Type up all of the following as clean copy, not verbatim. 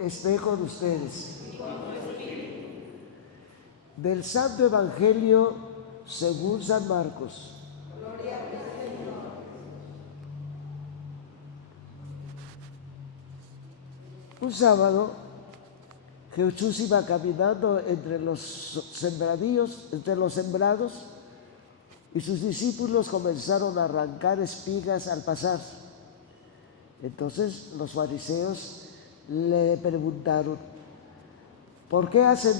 esté con ustedes. Del Santo Evangelio según San Marcos. Un sábado, Jesús iba caminando entre los sembradíos, entre los sembrados, y sus discípulos comenzaron a arrancar espigas al pasar. Entonces los fariseos le preguntaron: ¿por qué hacen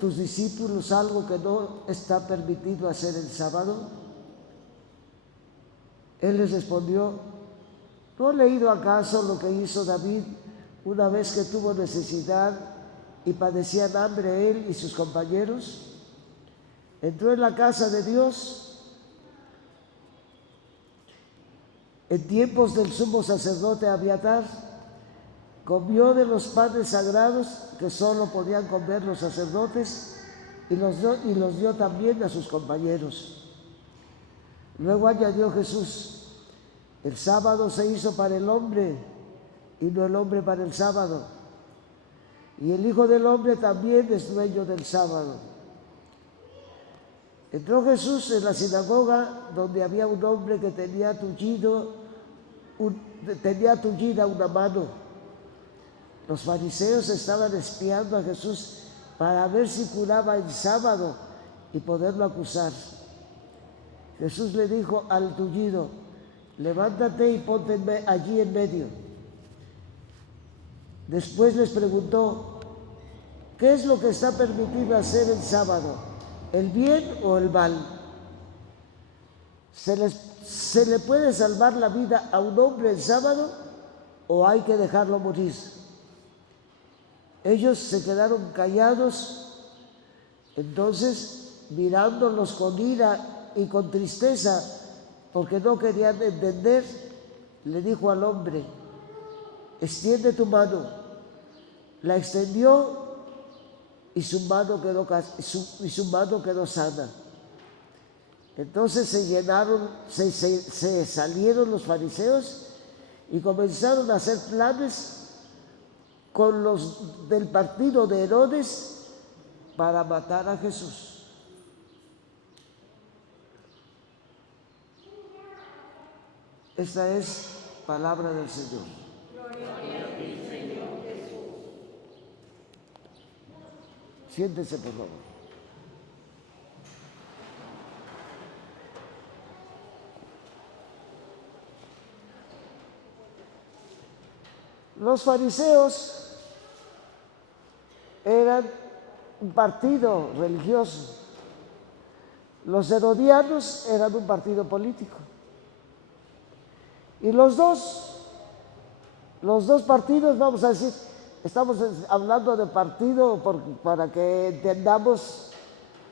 tus discípulos algo que no está permitido hacer el sábado? Él les respondió: ¿no han leído acaso lo que hizo David una vez que tuvo necesidad y padecían hambre él y sus compañeros? Entró en la casa de Dios en tiempos del sumo sacerdote Abiatar, comió de los panes sagrados que solo podían comer los sacerdotes y los dio también a sus compañeros. Luego añadió Jesús: el sábado se hizo para el hombre y no el hombre para el sábado. Y el Hijo del Hombre también es dueño del sábado. Entró Jesús en la sinagoga, donde había un hombre que tenía tullida una mano. Los fariseos estaban espiando a Jesús para ver si curaba el sábado y poderlo acusar. Jesús le dijo al tullido: levántate y ponte allí en medio. Después les preguntó: ¿qué es lo que está permitido hacer el sábado? ¿El bien o el mal? ¿Se le puede salvar la vida a un hombre el sábado o hay que dejarlo morir? Ellos se quedaron callados. Entonces, mirándolos con ira y con tristeza, porque no querían entender, le dijo al hombre: extiende tu mano. La extendió y su mano quedó sana. Entonces se salieron los fariseos y comenzaron a hacer planes con los del partido de Herodes para matar a Jesús. Esta es palabra del Señor. Gloria a ti, Señor Jesús. Siéntese, por favor. Los fariseos eran un partido religioso. Los herodianos eran un partido político. Y los dos partidos, vamos a decir, estamos hablando de partido para que entendamos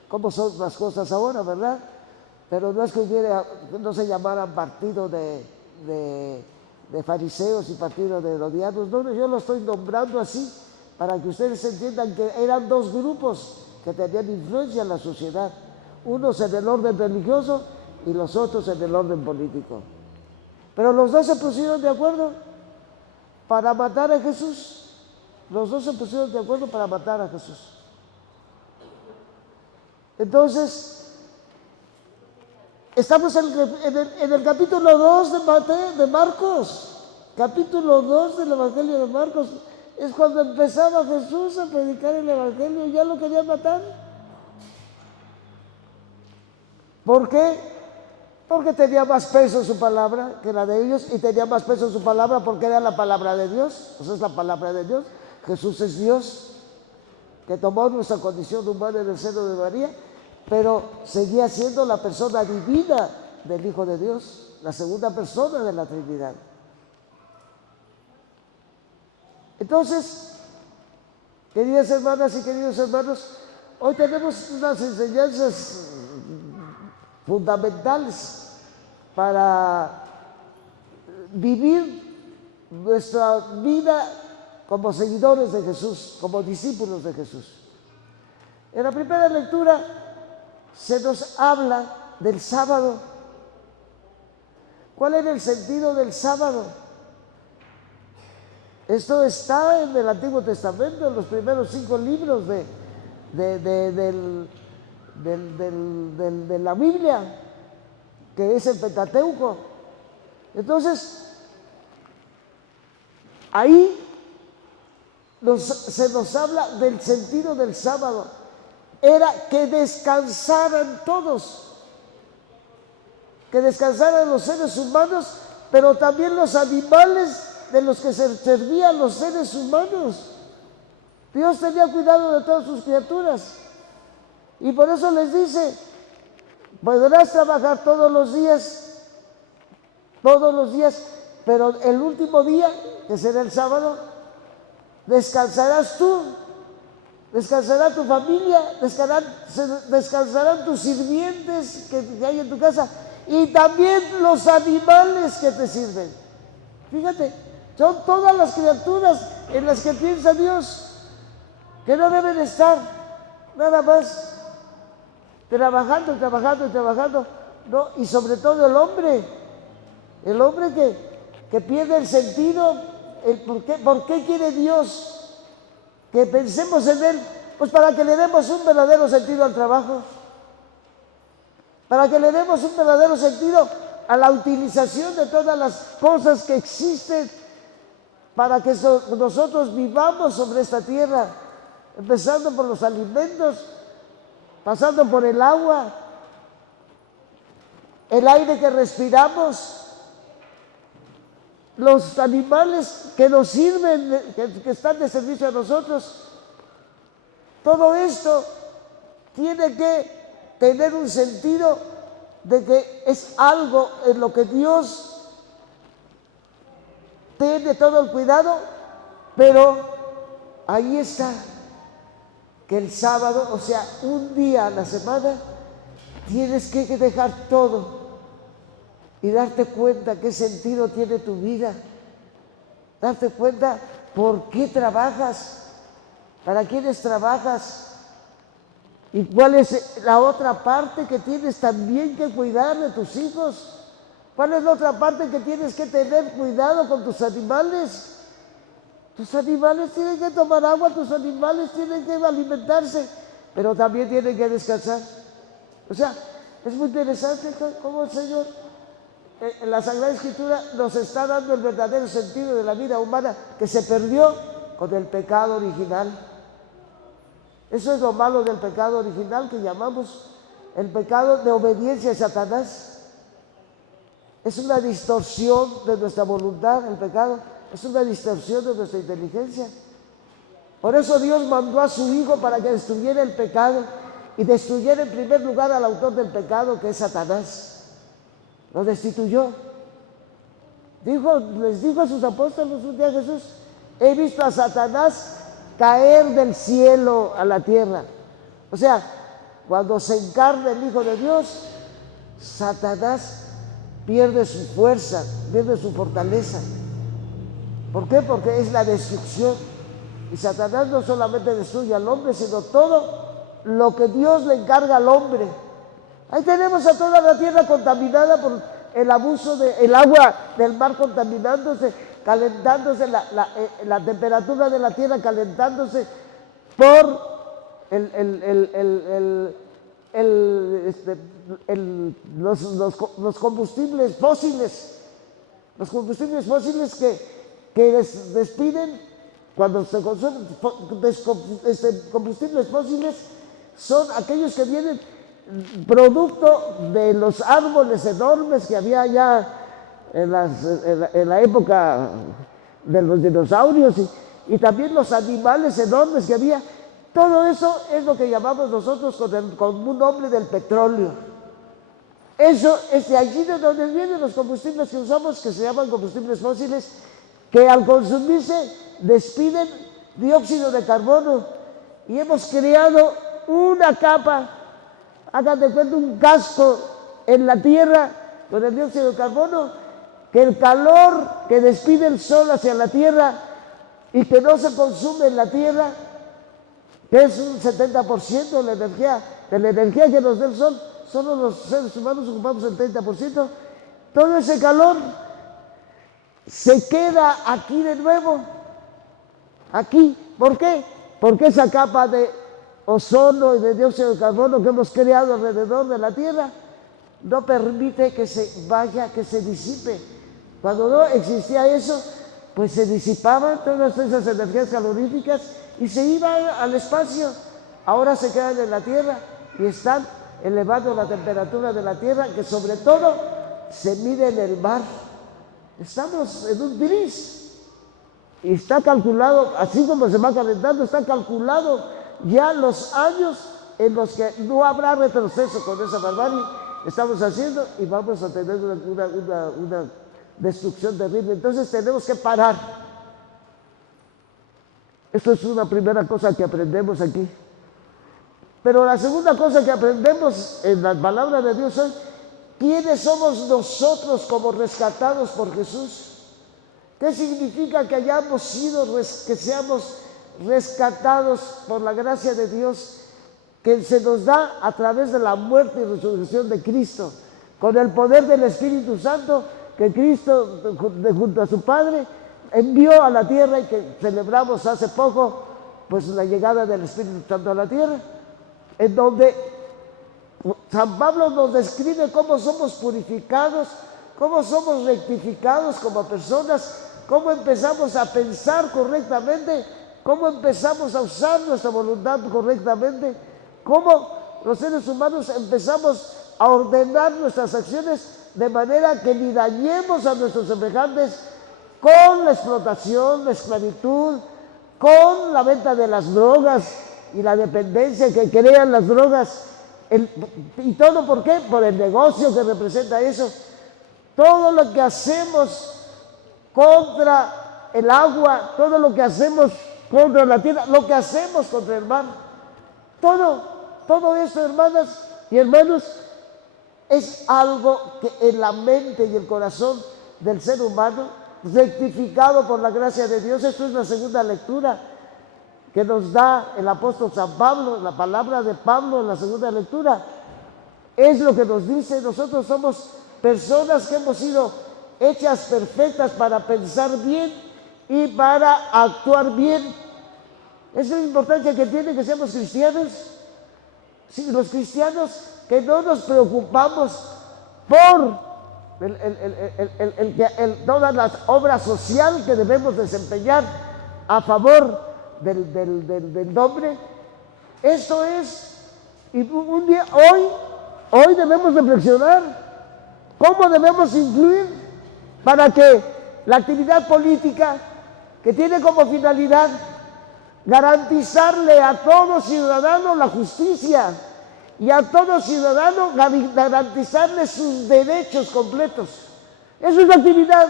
cómo son las cosas ahora, ¿verdad? Pero no es que no se llamaran partido de fariseos y partido de herodianos. No, yo lo estoy nombrando así para que ustedes entiendan que eran dos grupos que tenían influencia en la sociedad. Unos en el orden religioso y los otros en el orden político. Pero los dos se pusieron de acuerdo para matar a Jesús. Los dos se pusieron de acuerdo para matar a Jesús. Entonces, estamos en el capítulo 2 de Marcos. Capítulo 2 del Evangelio de Marcos. Es cuando empezaba Jesús a predicar el Evangelio y ya lo querían matar. ¿Por qué? Porque tenía más peso su palabra que la de ellos, y tenía más peso su palabra porque era la palabra de Dios. O sea, es la palabra de Dios. Jesús es Dios, que tomó nuestra condición humana en el seno de María, pero seguía siendo la persona divina del Hijo de Dios, la segunda persona de la Trinidad. Entonces, queridas hermanas y queridos hermanos, hoy tenemos unas enseñanzas fundamentales para vivir nuestra vida como seguidores de Jesús, como discípulos de Jesús. En la primera lectura se nos habla del sábado. ¿Cuál era el sentido del sábado? Esto está en el Antiguo Testamento, en los primeros 5 libros de la Biblia, que es el Pentateuco. Entonces, ahí se nos habla del sentido del sábado. Era que descansaran todos, que descansaran los seres humanos, pero también los animales de los que se servían los seres humanos. Dios tenía cuidado de todas sus criaturas. Y por eso les dice, podrás trabajar todos los días, pero el último día, que será el sábado, descansarás tú, descansará tu familia, descansarán tus sirvientes que hay en tu casa y también los animales que te sirven. Fíjate, son todas las criaturas en las que piensa Dios, que no deben estar nada más trabajando, ¿no? Y sobre todo el hombre que pierde el sentido, ¿por qué quiere Dios que pensemos en Él? Pues para que le demos un verdadero sentido al trabajo, para que le demos un verdadero sentido a la utilización de todas las cosas que existen, para que nosotros vivamos sobre esta tierra, empezando por los alimentos, pasando por el agua, el aire que respiramos, los animales que nos sirven, que están de servicio a nosotros. Todo esto tiene que tener un sentido de que es algo en lo que Dios tiene todo el cuidado, pero ahí está, que el sábado, o sea, un día a la semana, tienes que dejar todo y darte cuenta qué sentido tiene tu vida, darte cuenta por qué trabajas, para quiénes trabajas y cuál es la otra parte que tienes también que cuidar de tus hijos, cuál es la otra parte que tienes que tener cuidado con tus animales. Tus animales tienen que tomar agua, tus animales tienen que alimentarse, pero también tienen que descansar. O sea, es muy interesante cómo el Señor en la Sagrada Escritura nos está dando el verdadero sentido de la vida humana que se perdió con el pecado original. Eso es lo malo del pecado original que llamamos el pecado de obediencia a Satanás. Es una distorsión de nuestra voluntad, el pecado. Es una distorsión de nuestra inteligencia. Por eso Dios mandó a su Hijo para que destruyera el pecado y destruyera en primer lugar al autor del pecado, que es Satanás. Lo destituyó. Les dijo a sus apóstoles un día Jesús: he visto a Satanás caer del cielo a la tierra. O sea, cuando se encarna el Hijo de Dios, Satanás pierde su fuerza, pierde su fortaleza. ¿Por qué? Porque es la destrucción. Y Satanás no solamente destruye al hombre, sino todo lo que Dios le encarga al hombre. Ahí tenemos a toda la tierra contaminada por el abuso del agua del mar, contaminándose, calentándose, la temperatura de la tierra calentándose por los combustibles fósiles. Los combustibles fósiles que despiden cuando se consumen combustibles fósiles son aquellos que vienen producto de los árboles enormes que había ya en la época de los dinosaurios y también los animales enormes que había. Todo eso es lo que llamamos nosotros con un nombre del petróleo. Eso es de allí de donde vienen los combustibles que usamos, que se llaman combustibles fósiles, que al consumirse despiden dióxido de carbono y hemos creado una capa, hagan de cuenta un casco en la tierra con el dióxido de carbono, que el calor que despide el sol hacia la tierra y que no se consume en la tierra, que es un 70% de la energía que nos da el sol, solo los seres humanos ocupamos el 30%, todo ese calor se queda aquí de nuevo aquí. ¿Por qué? Porque esa capa de ozono y de dióxido de carbono que hemos creado alrededor de la Tierra no permite que se vaya, que se disipe. Cuando no existía eso, pues se disipaban todas esas energías caloríficas y se iban al espacio. Ahora se quedan en la Tierra y están elevando la temperatura de la Tierra, que sobre todo se mide en el mar. Estamos en un gris. Y está calculado, así como se va calentando, está calculado ya los años en los que no habrá retroceso con esa barbarie que estamos haciendo y vamos a tener una destrucción terrible. Entonces tenemos que parar. Esto es una primera cosa que aprendemos aquí. Pero la segunda cosa que aprendemos en la palabra de Dios es ¿quiénes somos nosotros como rescatados por Jesús? ¿Qué significa que hayamos sido, que seamos rescatados por la gracia de Dios que se nos da a través de la muerte y resurrección de Cristo, con el poder del Espíritu Santo que Cristo junto a su Padre envió a la tierra y que celebramos hace poco, pues la llegada del Espíritu Santo a la tierra, en donde San Pablo nos describe cómo somos purificados, cómo somos rectificados como personas, cómo empezamos a pensar correctamente, cómo empezamos a usar nuestra voluntad correctamente, cómo los seres humanos empezamos a ordenar nuestras acciones de manera que ni dañemos a nuestros semejantes con la explotación, la esclavitud, con la venta de las drogas y la dependencia que crean las drogas. ¿Y todo por qué? Por el negocio que representa eso. Todo lo que hacemos contra el agua, todo lo que hacemos contra la tierra, lo que hacemos contra el mar, todo esto, hermanas y hermanos, es algo que en la mente y el corazón del ser humano, rectificado por la gracia de Dios. Esto es la segunda lectura que nos da el apóstol San Pablo, la palabra de Pablo en la segunda lectura. Es lo que nos dice, nosotros somos personas que hemos sido hechas perfectas para pensar bien y para actuar bien. Esa es la importancia que tiene que seamos cristianos. Sí, los cristianos que no nos preocupamos por toda la obra social que debemos desempeñar a favor del nombre. Esto es, y un día, hoy debemos reflexionar cómo debemos influir para que la actividad política, que tiene como finalidad garantizarle a todo ciudadano la justicia y a todo ciudadano garantizarle sus derechos completos. Eso es la actividad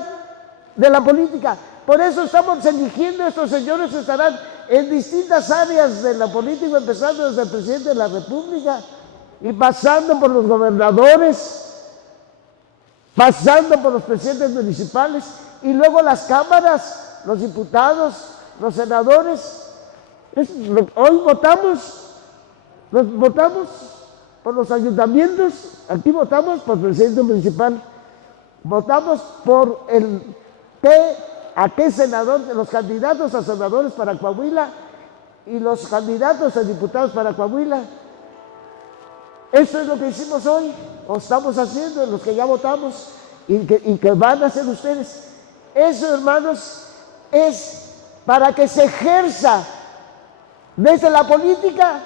de la política. Por eso estamos eligiendo, estos señores estarán en distintas áreas de la política, empezando desde el presidente de la República y pasando por los gobernadores, pasando por los presidentes municipales y luego las cámaras, los diputados, los senadores. Hoy votamos por los ayuntamientos, aquí votamos por el presidente municipal, votamos por a qué senador, los candidatos a senadores para Coahuila y los candidatos a diputados para Coahuila. Eso es lo que hicimos hoy, o estamos haciendo, los que ya votamos y que van a hacer ustedes. Eso, hermanos, es para que se ejerza desde la política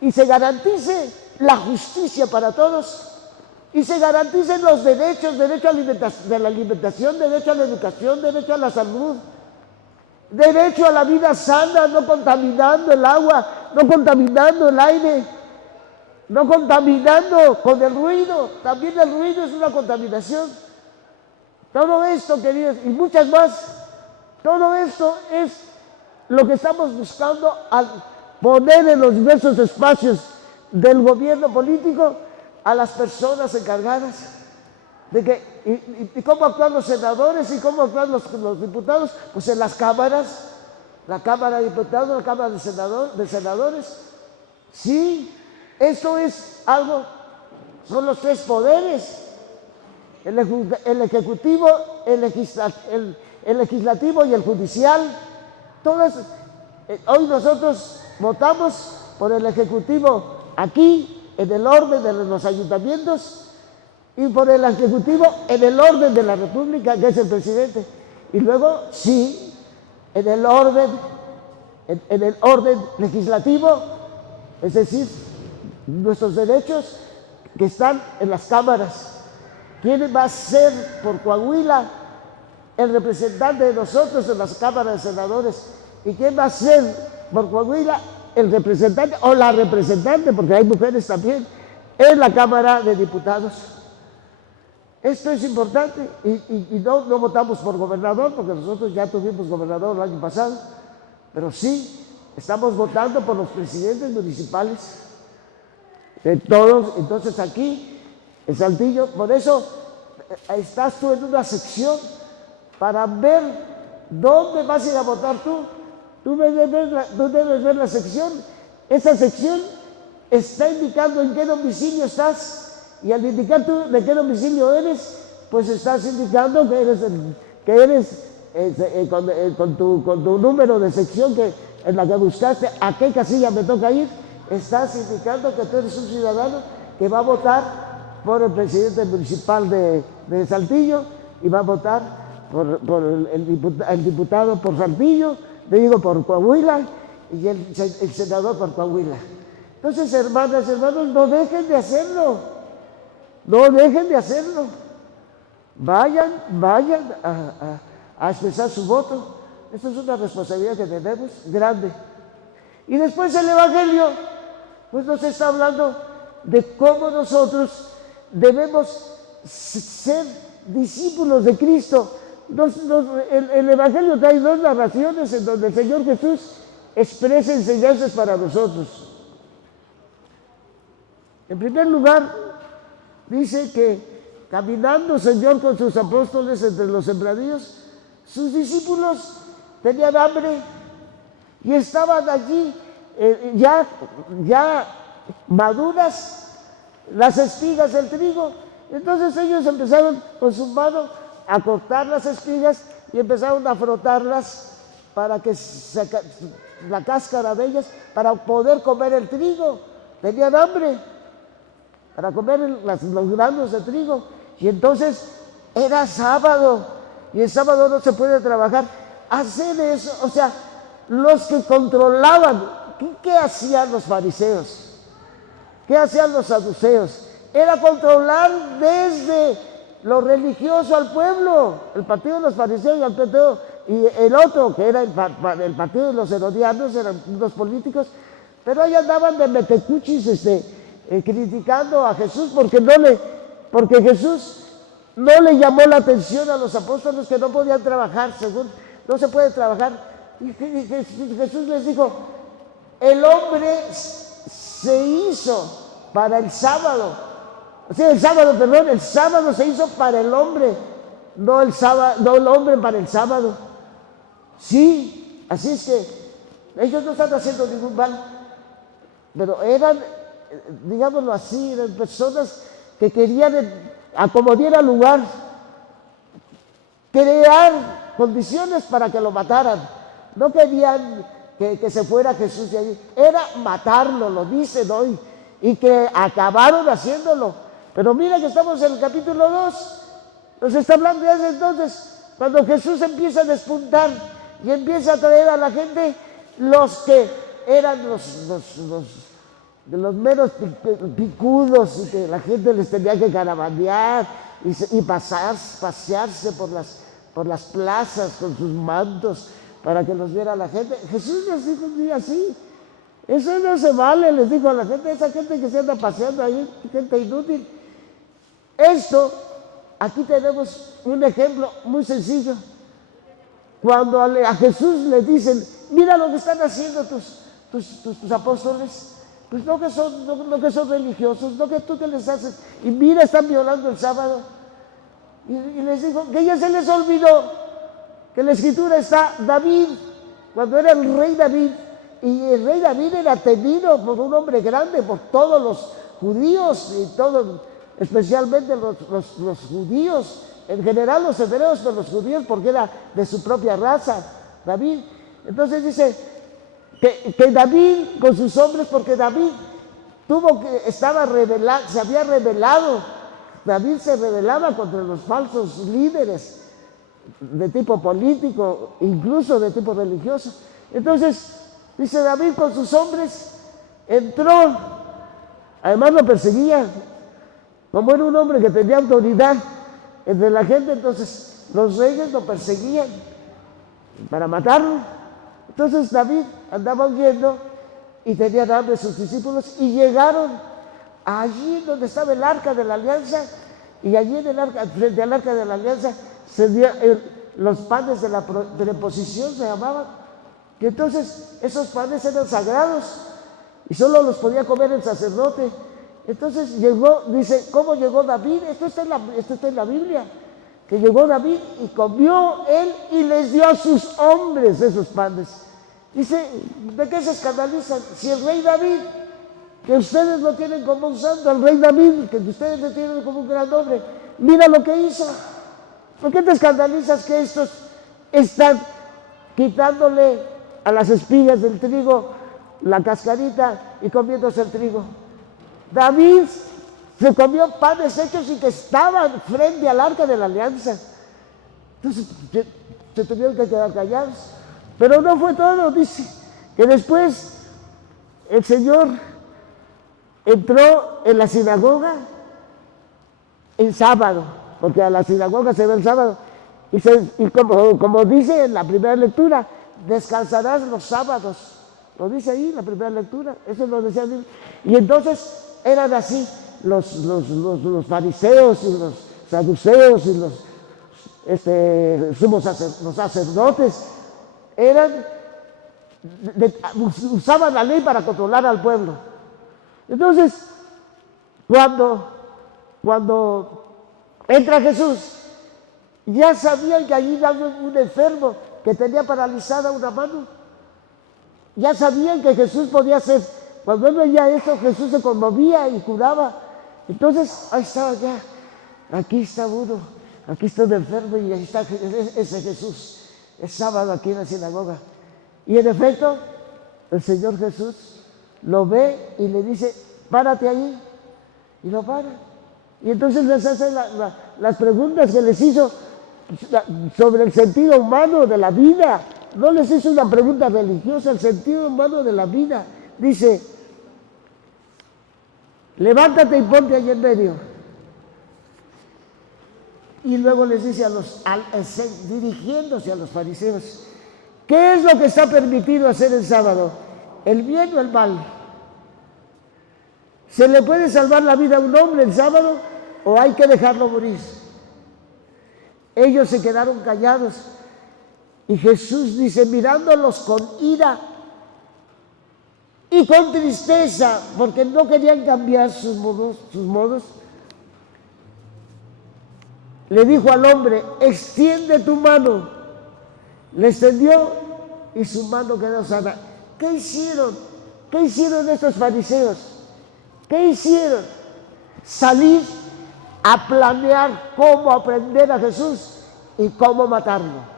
y se garantice la justicia para todos y se garanticen los derechos, derecho a la alimentación, derecho a la educación, derecho a la salud, derecho a la vida sana, no contaminando el agua, no contaminando el aire, no contaminando con el ruido. También el ruido es una contaminación. Todo esto, queridos, y muchas más, todo esto es lo que estamos buscando al poner en los diversos espacios del gobierno político a las personas encargadas de que, y cómo actúan los senadores y cómo actúan los diputados, pues en las cámaras, la Cámara de Diputados, la Cámara de Senadores. Sí, esto es algo, son los tres poderes, el ejecutivo, el legislativo y el judicial. Hoy nosotros votamos por el Ejecutivo aquí, en el orden de los ayuntamientos, y por el Ejecutivo en el orden de la República, que es el presidente. Y luego, sí, en el orden legislativo, es decir, nuestros derechos que están en las cámaras. ¿Quién va a ser por Coahuila el representante de nosotros en las cámaras de senadores? ¿Y quién va a ser por Coahuila el representante o la representante, porque hay mujeres también, en la Cámara de Diputados? Esto es importante y no votamos por gobernador, porque nosotros ya tuvimos gobernador el año pasado, pero sí estamos votando por los presidentes municipales de todos. Entonces aquí, en Saltillo, por eso estás tú en una sección para ver dónde vas a ir a votar tú. Tú debes ver la sección. Esa sección está indicando en qué domicilio estás. Y al indicar tú de qué domicilio eres, pues estás indicando que eres con tu número de sección en la que buscaste a qué casilla me toca ir, estás indicando que tú eres un ciudadano que va a votar por el presidente municipal de Saltillo y va a votar por el diputado por Saltillo, por Coahuila, y el senador por Coahuila. Entonces, hermanas, hermanos, no dejen de hacerlo. No dejen de hacerlo. Vayan a expresar su voto. Esto es una responsabilidad que tenemos grande. Y después el Evangelio, pues nos está hablando de cómo nosotros debemos ser discípulos de Cristo. El Evangelio trae dos narraciones en donde el Señor Jesús expresa enseñanzas para nosotros. En primer lugar, dice que caminando el Señor con sus apóstoles entre los sembradíos, sus discípulos tenían hambre y estaban allí ya maduras las espigas del trigo. Entonces ellos empezaron con su mano a cortar las espigas y empezaron a frotarlas para que la cáscara de ellas, para poder comer el trigo. Tenían hambre para comer los granos de trigo. Y entonces era sábado, y el sábado no se puede trabajar. Hacer eso, o sea, los que controlaban, ¿qué hacían los fariseos? ¿Qué hacían los saduceos? Era controlar desde lo religioso al pueblo. El partido de los fariseos y el otro, que era el partido de los herodianos, eran unos políticos, pero ahí andaban de metecuchis, criticando a Jesús porque Jesús no le llamó la atención a los apóstoles que no podían trabajar, no se puede trabajar. Y Jesús les dijo, el hombre se hizo para el sábado. O sea, el sábado se hizo para el hombre, no el hombre para el sábado. Sí, así es que ellos no están haciendo ningún mal, pero eran, digámoslo así, eran personas que querían, a como diera lugar, crear condiciones para que lo mataran. No querían que se fuera Jesús de allí, era matarlo, lo dicen hoy, y que acabaron haciéndolo. Pero mira que estamos en el capítulo 2, nos está hablando ya desde entonces, cuando Jesús empieza a despuntar y empieza a traer a la gente los que eran los meros picudos, y que la gente les tenía que caravandear y pasearse por las plazas con sus mantos para que los viera la gente. Jesús les dijo un día así, eso no se vale, les dijo a la gente, esa gente que se anda paseando ahí, gente inútil. Aquí tenemos un ejemplo muy sencillo. Cuando a Jesús le dicen, mira lo que están haciendo tus apóstoles, pues no que son religiosos, no que tú que les haces, y mira, están violando el sábado. Y les dijo que ya se les olvidó que en la Escritura está David, cuando era el rey David, y el rey David era temido por un hombre grande, por todos los judíos, y especialmente los judíos, en general los hebreos, pero los judíos porque era de su propia raza, David. Entonces dice que David con sus hombres, porque David estaba revelado, se había revelado. David se rebelaba contra los falsos líderes de tipo político, incluso de tipo religioso. Entonces, dice David con sus hombres, entró, además lo perseguían, como era un hombre que tenía autoridad entre la gente, entonces los reyes lo perseguían para matarlo. Entonces David andaba huyendo y tenía hambre sus discípulos y llegaron allí donde estaba el arca de la alianza, y allí en el arca, frente al arca de la alianza se dio los panes de la preposición, se llamaban, que entonces esos panes eran sagrados y solo los podía comer el sacerdote. Entonces llegó, dice, ¿cómo llegó David? Esto está en la Biblia, que llegó David y comió él y les dio a sus hombres esos panes. Dice, ¿de qué se escandalizan? Si el rey David, que ustedes lo tienen como un santo, el rey David, que ustedes lo tienen como un gran hombre, mira lo que hizo. ¿Por qué te escandalizas que estos están quitándole a las espigas del trigo la cascarita y comiéndose el trigo? David se comió panes hechos y que estaban frente al arca de la alianza. Entonces se tuvieron que quedar callados. Pero no fue todo, dice que después el Señor entró en la sinagoga en sábado, porque a la sinagoga se va el sábado, y como dice en la primera lectura, descansarás los sábados. Lo dice ahí en la primera lectura, eso lo decía. Y entonces eran así los fariseos y los saduceos y los sacerdotes, usaban la ley para controlar al pueblo. Entonces, cuando entra Jesús, ya sabían que allí había un enfermo que tenía paralizada una mano. Ya sabían que Jesús podía hacer. Cuando él veía esto, Jesús se conmovía y curaba. Entonces, ahí estaba ya. Aquí está uno, aquí está un enfermo y ahí está ese Jesús. Es sábado aquí en la sinagoga. Y en efecto, el Señor Jesús lo ve y le dice, párate ahí. Y lo para. Y entonces les hace las preguntas que les hizo sobre el sentido humano de la vida. No les hizo una pregunta religiosa, el sentido humano de la vida. Dice, levántate y ponte allí en medio. Y luego les dice dirigiéndose a los fariseos, ¿qué es lo que está permitido hacer el sábado? ¿El bien o el mal? ¿Se le puede salvar la vida a un hombre el sábado o hay que dejarlo morir? Ellos se quedaron callados y Jesús dice, mirándolos con ira y con tristeza, porque no querían cambiar sus modos, le dijo al hombre, extiende tu mano. Le extendió y su mano quedó sana. ¿Qué hicieron? ¿Qué hicieron estos fariseos? ¿Qué hicieron? Salir a planear cómo aprender a Jesús y cómo matarlo.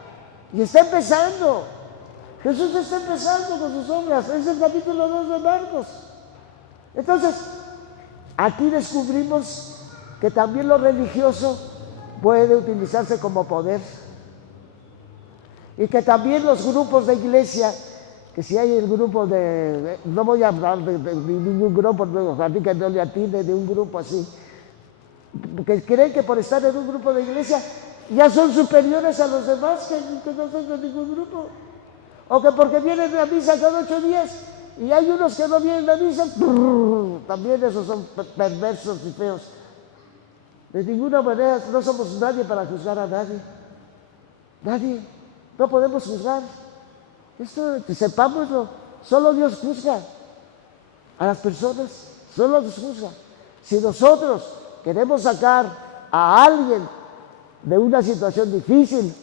Y está empezando. Jesús está empezando con sus obras. Es el capítulo 2 de Marcos. Entonces, aquí descubrimos que también lo religioso puede utilizarse como poder. Y que también los grupos de iglesia, que si hay el grupo no voy a hablar de ningún grupo, a mí que no le atine de un grupo así, que creen que por estar en un grupo de iglesia ya son superiores a los demás que no son de ningún grupo. O que porque vienen a misa cada 8 días y hay unos que no vienen a misa, también esos son perversos y feos. De ninguna manera no somos nadie para juzgar a nadie. Nadie. No podemos juzgar. Esto, sepámoslo, solo Dios juzga a las personas, solo Dios juzga. Si nosotros queremos sacar a alguien de una situación difícil,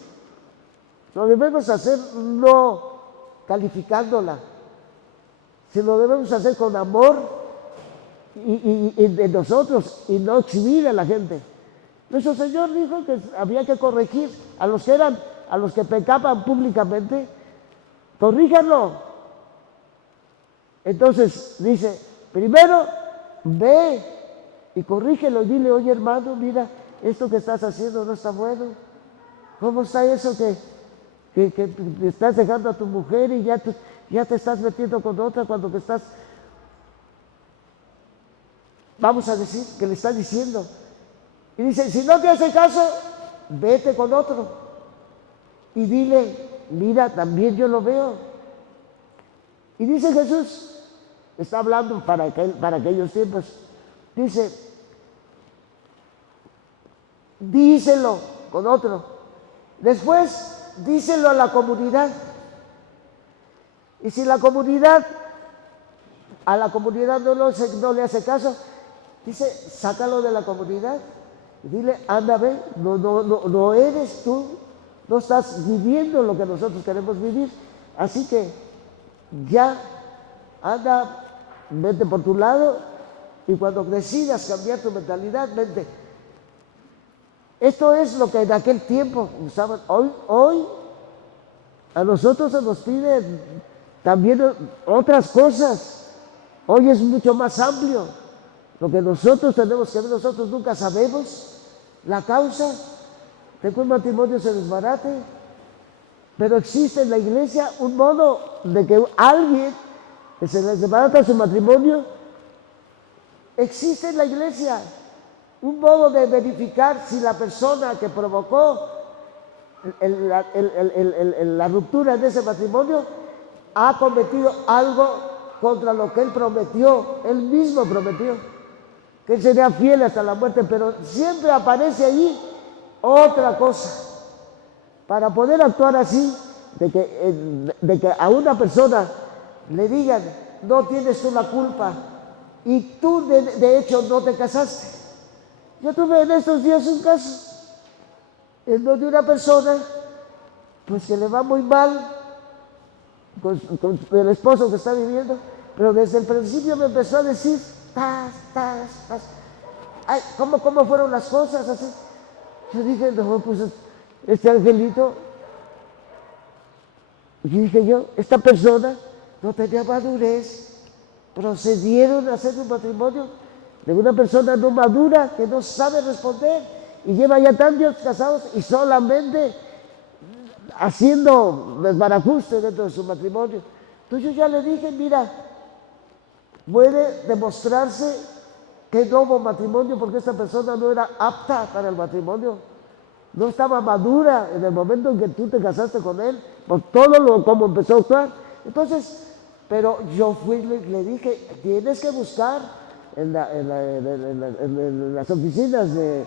lo debemos hacer no calificándola, sino debemos hacer con amor y de nosotros y no exhibir a la gente. Nuestro Señor dijo que había que corregir a los que pecaban públicamente, corríjanlo. Entonces dice, primero ve y corrígelo y dile, oye hermano, mira, esto que estás haciendo no está bueno. ¿Cómo está eso que te estás dejando a tu mujer y ya te estás metiendo con otra cuando que estás, vamos a decir, que le estás diciendo? Y dice, si no te hace caso, vete con otro. Y dile, mira, también yo lo veo. Y dice Jesús, está hablando para aquellos tiempos, dice, díselo con otro. Después, díselo a la comunidad. Y si a la comunidad no le hace caso, dice, sácalo de la comunidad. Y dile, anda, ve, no eres tú, no estás viviendo lo que nosotros queremos vivir. Así que ya, anda, vete por tu lado y cuando decidas cambiar tu mentalidad, vente. Esto es lo que en aquel tiempo usaban. Hoy a nosotros se nos pide también otras cosas. Hoy es mucho más amplio. Lo que nosotros tenemos que ver, nosotros nunca sabemos la causa de que un matrimonio se desbarate. Pero existe en la iglesia un modo de que alguien que se desbarata su matrimonio, existe en la iglesia un modo de verificar si la persona que provocó la ruptura de ese matrimonio ha cometido algo contra lo que él prometió, él mismo prometió, que él sería fiel hasta la muerte, pero siempre aparece allí otra cosa. Para poder actuar así, de que a una persona le digan, no tienes tú la culpa, y tú de hecho no te casaste. Yo tuve en estos días un caso en donde una persona, pues que le va muy mal con el esposo que está viviendo, pero desde el principio me empezó a decir, ay, ¿cómo fueron las cosas así? Yo dije, no, pues este angelito, y dije yo, esta persona no tenía madurez, procedieron a hacer un matrimonio de una persona no madura, que no sabe responder, y lleva ya tantos casados y solamente haciendo desbarajuste dentro de su matrimonio. Entonces yo ya le dije, mira, puede demostrarse que no hubo matrimonio porque esta persona no era apta para el matrimonio, no estaba madura en el momento en que tú te casaste con él, por todo lo como empezó a actuar. Entonces, pero yo fui y le dije, tienes que buscar en las oficinas de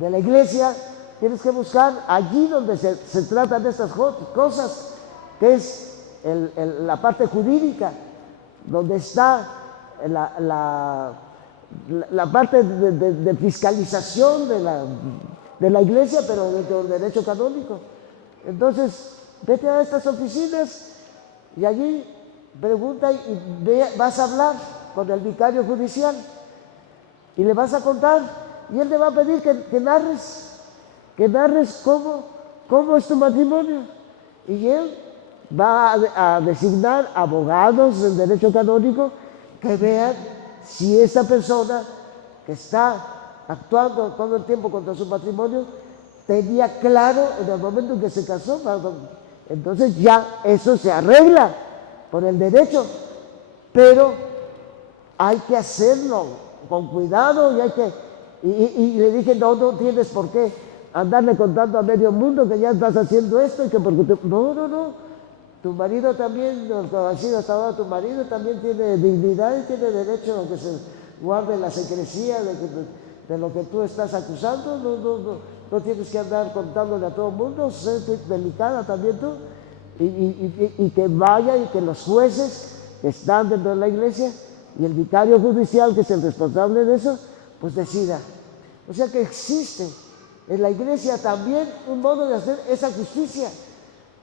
la iglesia, tienes que buscar allí donde se tratan de estas cosas, que es la parte jurídica, donde está la parte de fiscalización de la iglesia, pero dentro del derecho canónico. Entonces, vete a estas oficinas y allí pregunta y vas a hablar con el vicario judicial y le vas a contar y él te va a pedir que narres cómo es tu matrimonio, y él va a designar abogados del derecho canónico que vean si esa persona que está actuando todo el tiempo contra su matrimonio tenía claro en el momento en que se casó. Entonces ya eso se arregla por el derecho, pero hay que hacerlo con cuidado y le dije, no tienes por qué andarle contando a medio mundo que ya estás haciendo esto y que porque no. Tu marido también, así hasta ahora, tu marido también tiene dignidad y tiene derecho a que se guarde la secrecía de lo que tú estás acusando. No tienes que andar contándole a todo el mundo, sé delicada también tú. Y que vaya y que los jueces que están dentro de la iglesia y el vicario judicial, que es el responsable de eso, pues decida. O sea que existe en la iglesia también un modo de hacer esa justicia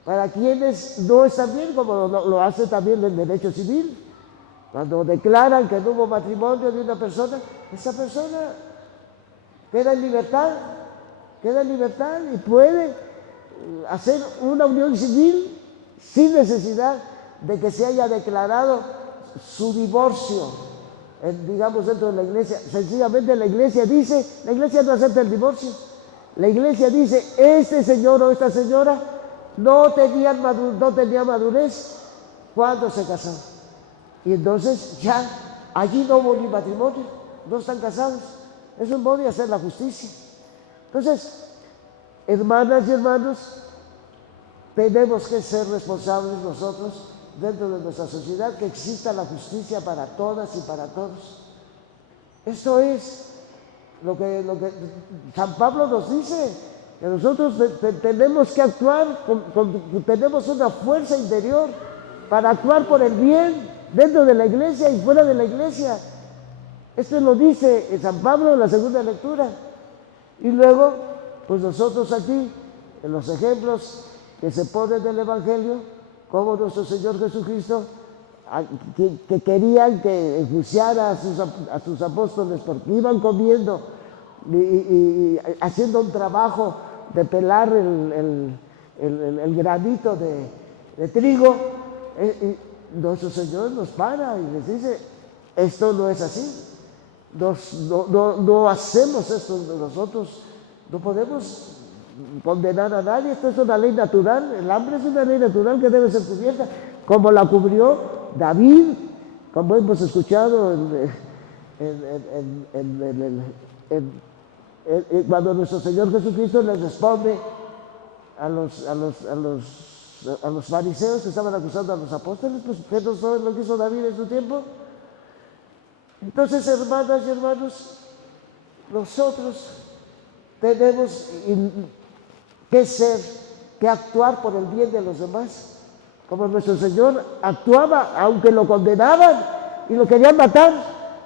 para quienes no están bien, como lo hace también el derecho civil. Cuando declaran que no hubo matrimonio de una persona, esa persona queda en libertad y puede hacer una unión civil sin necesidad de que se haya declarado su divorcio, digamos, dentro de la iglesia. Sencillamente la iglesia no acepta el divorcio. La iglesia dice, este señor o esta señora no tenía madurez cuando se casaron. Y entonces ya allí no hubo ni matrimonio, no están casados. Eso no podía hacer la justicia. Entonces, hermanas y hermanos, tenemos que ser responsables nosotros dentro de nuestra sociedad, que exista la justicia para todas y para todos. Esto es lo que San Pablo nos dice, que nosotros tenemos que actuar, tenemos una fuerza interior para actuar por el bien dentro de la iglesia y fuera de la iglesia. Esto lo dice San Pablo en la segunda lectura. Y luego, pues nosotros aquí, en los ejemplos que se ponen del Evangelio, como nuestro Señor Jesucristo, que querían que enjuiciara a sus apóstoles porque iban comiendo y haciendo un trabajo de pelar el granito de trigo, nuestro Señor nos para y les dice, esto no es así, no hacemos esto nosotros, no podemos condenar a nadie, esto es una ley natural, el hambre es una ley natural que debe ser cubierta, como la cubrió David, como hemos escuchado cuando nuestro Señor Jesucristo les responde a los fariseos que estaban acusando a los apóstoles, pues ¿qué no saben lo que hizo David en su tiempo? Entonces, hermanas y hermanos, nosotros tenemos que actuar por el bien de los demás, como nuestro Señor actuaba, aunque lo condenaban y lo querían matar.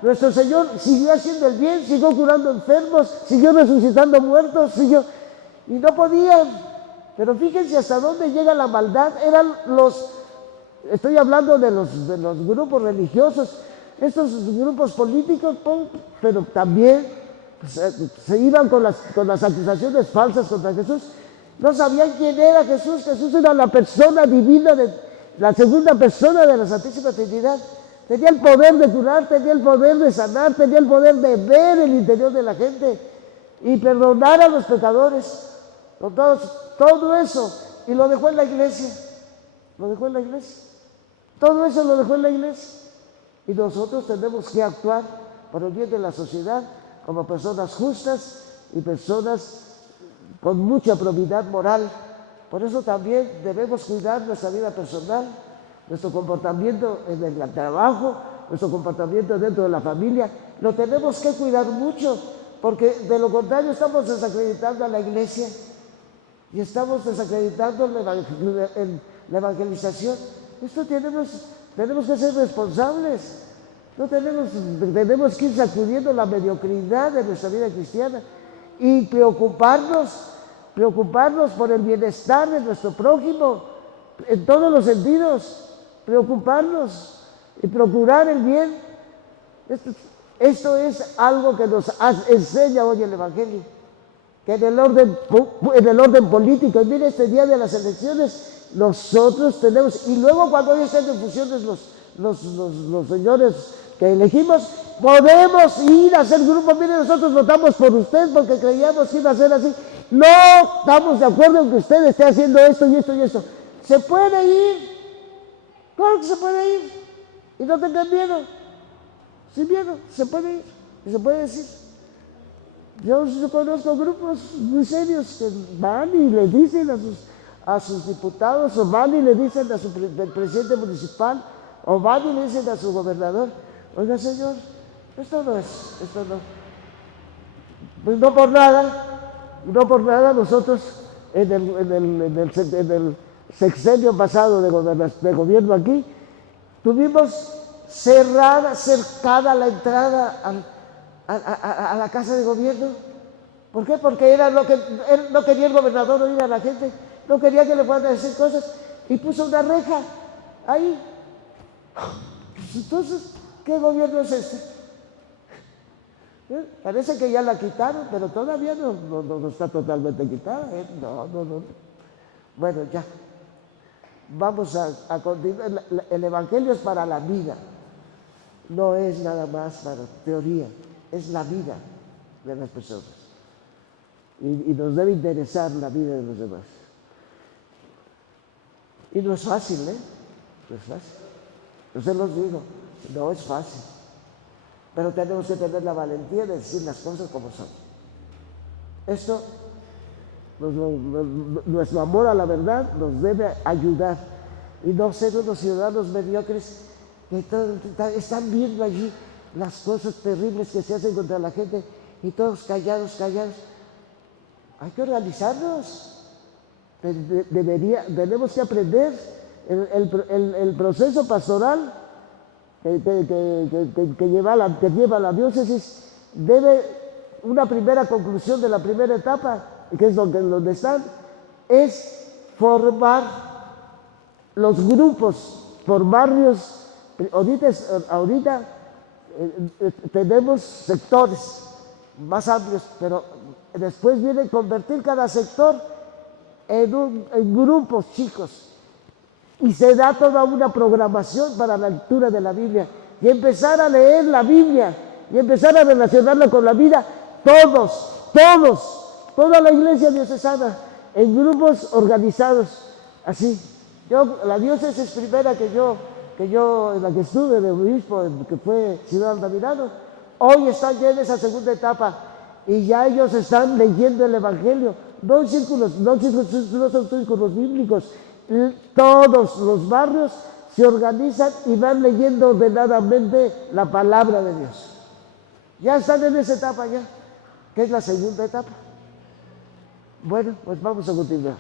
Nuestro Señor siguió haciendo el bien, siguió curando enfermos, siguió resucitando muertos, y no podían. Pero fíjense hasta dónde llega la maldad. Estoy hablando de los grupos religiosos, estos grupos políticos, pero también se iban con las acusaciones falsas contra Jesús. No sabían quién era Jesús. Jesús era la persona divina, la segunda persona de la Santísima Trinidad. Tenía el poder de curar, tenía el poder de sanar, tenía el poder de ver el interior de la gente y perdonar a los pecadores. Todo eso, y lo dejó en la iglesia. Lo dejó en la iglesia. Todo eso lo dejó en la iglesia. Y nosotros tenemos que actuar por el bien de la sociedad como personas justas y personas con mucha probidad moral. Por eso también debemos cuidar nuestra vida personal, nuestro comportamiento en el trabajo, nuestro comportamiento dentro de la familia. Lo tenemos que cuidar mucho, porque de lo contrario estamos desacreditando a la iglesia y estamos desacreditando la evangelización. Esto tenemos que ser responsables. No tenemos que ir sacudiendo la mediocridad de nuestra vida cristiana y preocuparnos por el bienestar de nuestro prójimo en todos los sentidos, preocuparnos y procurar el bien. Esto es algo que nos enseña hoy el Evangelio, que en el orden político, mire, este día de las elecciones, nosotros tenemos, y luego cuando hoy estén en funciones los señores que elegimos, podemos ir a hacer grupo. Mire, nosotros votamos por usted porque creíamos que iba a ser así. No estamos de acuerdo en que usted esté haciendo esto y esto y esto. Se puede ir, claro que se puede ir, y no tengan miedo, sin miedo, se puede ir, y se puede decir. Yo conozco grupos muy serios que van y le dicen a sus diputados, o van y le dicen a su presidente municipal, o van y le dicen a su gobernador, oiga señor, esto no. Pues no por nada nosotros en el sexenio pasado de gobierno aquí, tuvimos cercada la entrada a la casa de gobierno. ¿Por qué? Porque era lo que él no quería el gobernador oír a la gente, no quería que le puedan decir cosas, y puso una reja ahí. Entonces, ¿qué gobierno es este? Parece que ya la quitaron, pero todavía no está totalmente quitada. No. Bueno, ya. vamos a continuar. El Evangelio es para la vida, no es nada más para teoría, es la vida de las personas. Y nos debe interesar la vida de los demás. Y no es fácil, ¿eh? No es fácil. Yo se los digo, no es fácil. Pero tenemos que tener la valentía de decir las cosas como son. Esto, nuestro amor a la verdad nos debe ayudar. Y no ser unos ciudadanos mediocres que están viendo allí las cosas terribles que se hacen contra la gente y todos callados, callados. Hay que organizarnos. Tenemos que aprender el proceso pastoral que lleva la diócesis. Debe una primera conclusión de la primera etapa, que es donde están, es formar los grupos por barrios. Ahorita tenemos sectores más amplios, pero después viene convertir cada sector en grupos chicos, y se da toda una programación para la lectura de la Biblia y empezar a leer la Biblia y empezar a relacionarla con la vida, toda la iglesia diocesana en grupos organizados así. La diócesis primera que yo en la que estuve de obispo, que fue Ciudad Altamirano, hoy están ya en esa segunda etapa y ya ellos están leyendo el Evangelio, no en círculos bíblicos. Todos los barrios se organizan y van leyendo ordenadamente la palabra de Dios. Ya están en esa etapa ya, que es la segunda etapa. Bueno, pues vamos a continuar.